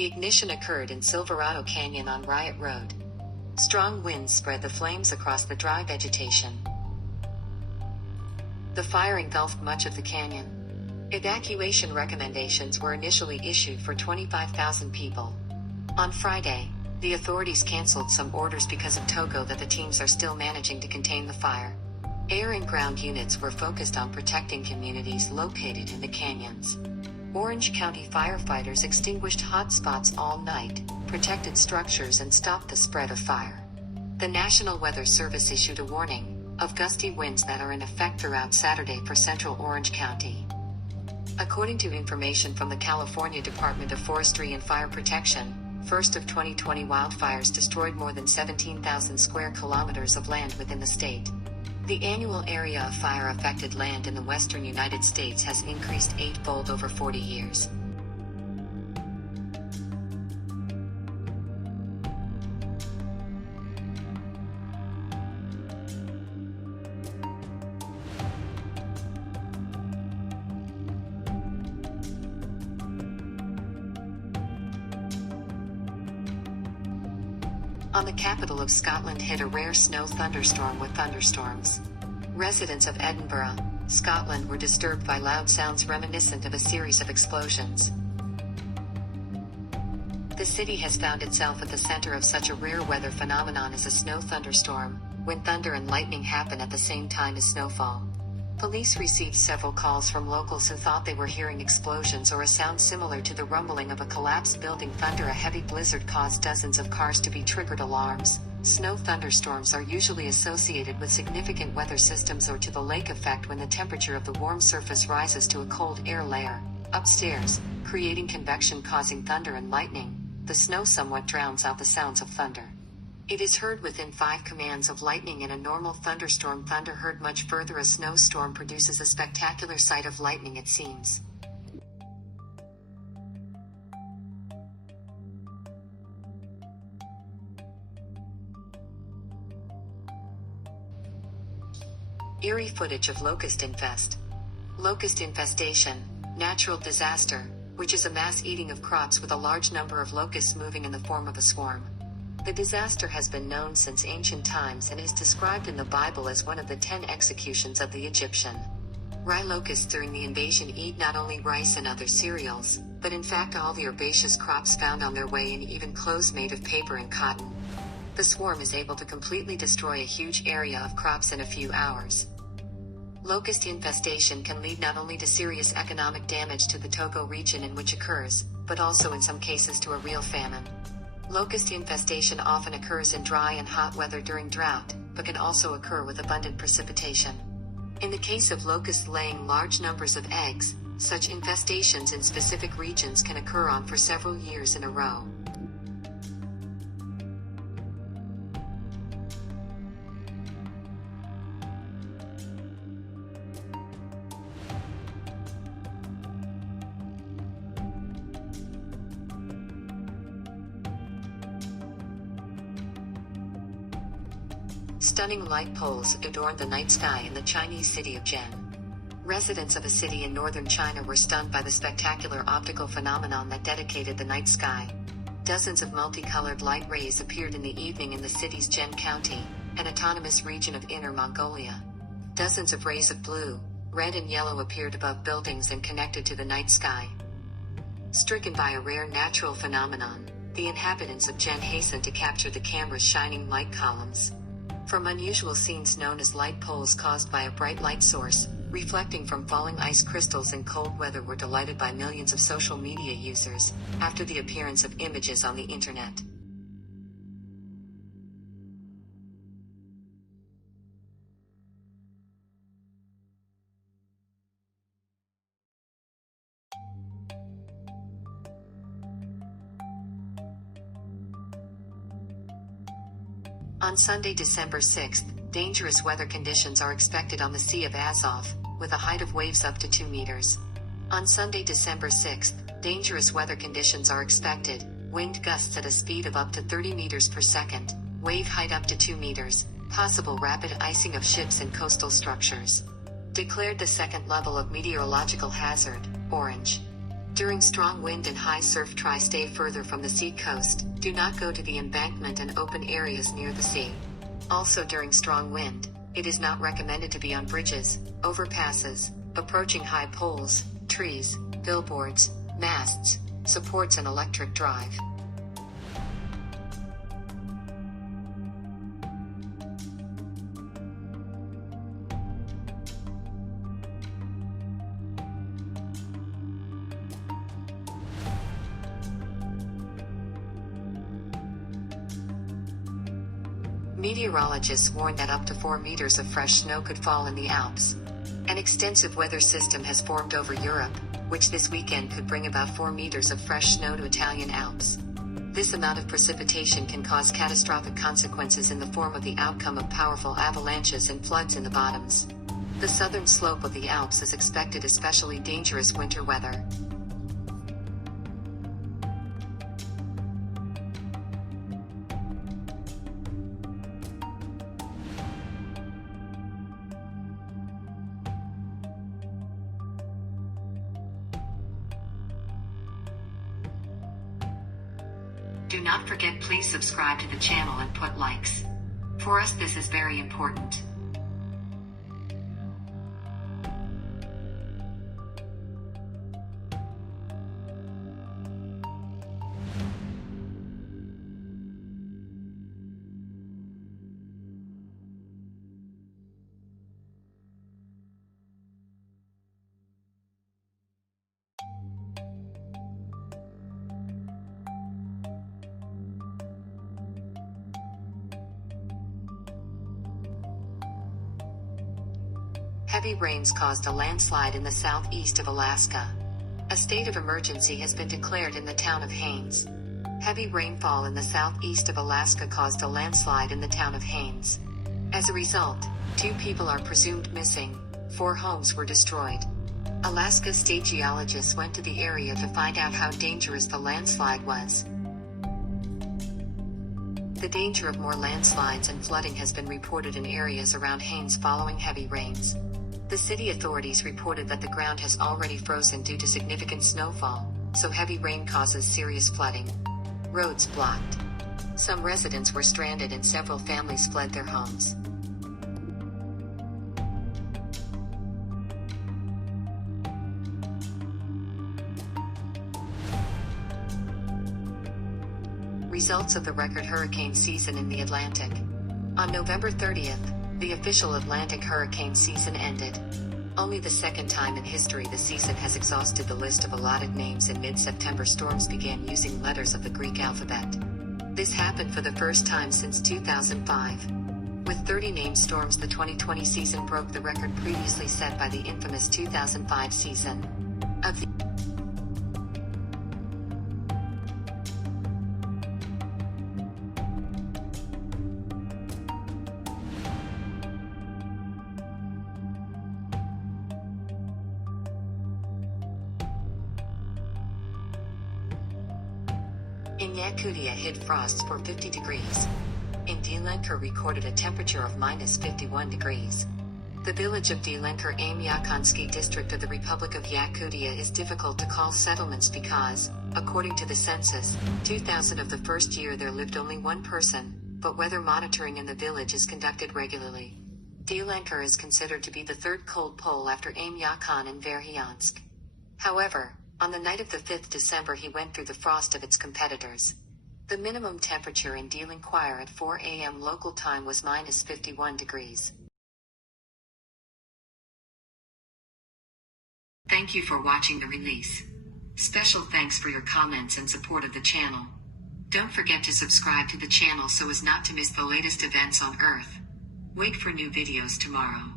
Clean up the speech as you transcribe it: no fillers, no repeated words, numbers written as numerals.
The ignition occurred in Silverado Canyon on Riot Road. Strong winds spread the flames across the dry vegetation. The fire engulfed much of the canyon. Evacuation recommendations were initially issued for 25,000 people. On Friday, the authorities canceled some orders because of Togo that the teams are still managing to contain the fire. Air and ground units were focused on protecting communities located in the canyons. Orange County firefighters extinguished hot spots all night, protected structures and stopped the spread of fire. The National Weather Service issued a warning of gusty winds that are in effect throughout Saturday for central Orange County. According to information from the California Department of Forestry and Fire Protection, first of 2020 wildfires destroyed more than 17,000 square kilometers of land within the state. The annual area of fire-affected land in the western United States has increased eightfold over 40 years. On the capital of Scotland hit a rare snow thunderstorm with thunderstorms. Residents of Edinburgh, Scotland were disturbed by loud sounds reminiscent of a series of explosions. The city has found itself at the center of such a rare weather phenomenon as a snow thunderstorm, when thunder and lightning happen at the same time as snowfall. Police received several calls from locals who thought they were hearing explosions or a sound similar to the rumbling of a collapsed building. Thunder. A heavy blizzard caused dozens of cars to be triggered alarms. Snow thunderstorms are usually associated with significant weather systems or to the lake effect when the temperature of the warm surface rises to a cold air layer upstairs, creating convection causing thunder and lightning. The snow somewhat drowns out the sounds of thunder. It is heard within 5 commands of lightning in a normal thunderstorm. Thunder heard much further. A snowstorm produces a spectacular sight of lightning, it seems. Eerie footage of locust infest. Locust infestation, natural disaster, which is a mass eating of crops with a large number of locusts moving in the form of a swarm. The disaster has been known since ancient times and is described in the Bible as one of the 10 executions of the Egyptian. Rye locusts during the invasion eat not only rice and other cereals, but in fact all the herbaceous crops found on their way and even clothes made of paper and cotton. The swarm is able to completely destroy a huge area of crops in a few hours. Locust infestation can lead not only to serious economic damage to the Togo region in which occurs, but also in some cases to a real famine. Locust infestation often occurs in dry and hot weather during drought, but can also occur with abundant precipitation. In the case of locusts laying large numbers of eggs, such infestations in specific regions can occur on for several years in a row. Stunning light poles adorned the night sky in the Chinese city of Zhen. Residents of a city in northern China were stunned by the spectacular optical phenomenon that dedicated the night sky. Dozens of multicolored light rays appeared in the evening in the city's Zhen County, an autonomous region of Inner Mongolia. Dozens of rays of blue, red and yellow appeared above buildings and connected to the night sky. Stricken by a rare natural phenomenon, the inhabitants of Zhen hastened to capture the camera's shining light columns. From unusual scenes known as light poles caused by a bright light source, reflecting from falling ice crystals in cold weather were delighted by millions of social media users, after the appearance of images on the internet. On Sunday, December 6th, dangerous weather conditions are expected on the Sea of Azov, with a height of waves up to 2 meters. On Sunday, December 6th, dangerous weather conditions are expected, wind gusts at a speed of up to 30 meters per second, wave height up to 2 meters, possible rapid icing of ships and coastal structures. Declared the second level of meteorological hazard, orange. During strong wind and high surf, try stay further from the sea coast. Do not go to the embankment and open areas near the sea. Also during strong wind, it is not recommended to be on bridges, overpasses, approaching high poles, trees, billboards, masts, supports and electric drive. Meteorologists warn that up to 4 meters of fresh snow could fall in the Alps. An extensive weather system has formed over Europe, which this weekend could bring about 4 meters of fresh snow to Italian Alps. This amount of precipitation can cause catastrophic consequences in the form of the outcome of powerful avalanches and floods in the bottoms. The southern slope of the Alps is expected especially dangerous winter weather. Do not forget, please subscribe to the channel and put likes. For us this is very important. Heavy rains caused a landslide in the southeast of Alaska. A state of emergency has been declared in the town of Haines. Heavy rainfall in the southeast of Alaska caused a landslide in the town of Haines. As a result, 2 people are presumed missing, 4 homes were destroyed. Alaska state geologists went to the area to find out how dangerous the landslide was. The danger of more landslides and flooding has been reported in areas around Haines following heavy rains. The city authorities reported that the ground has already frozen due to significant snowfall, so heavy rain causes serious flooding. Roads blocked. Some residents were stranded and several families fled their homes. Results of the record hurricane season in the Atlantic. On November 30th, the official Atlantic hurricane season ended. Only the second time in history the season has exhausted the list of allotted names. In mid-September, storms began using letters of the Greek alphabet. This happened for the first time since 2005. With 30 named storms, the 2020 season broke the record previously set by the infamous 2005 season. Of the In Yakutia hit frosts for 50 degrees. In Dilenker recorded a temperature of minus 51 degrees. The village of Dilenker, Yakunsky district of the Republic of Yakutia, is difficult to call settlements because, according to the census, 2000 of the first year there lived only 1 person, but weather monitoring in the village is conducted regularly. Dilenker is considered to be the 3rd cold pole after Yakun and Verkhoyansk. However, on the night of the 5th December he went through the frost of its competitors. The minimum temperature in Dilenquire at 4 a.m. local time was minus 51 degrees. Thank you for watching the release. Special thanks for your comments and support of the channel. Don't forget to subscribe to the channel so as not to miss the latest events on Earth. Wait for new videos tomorrow.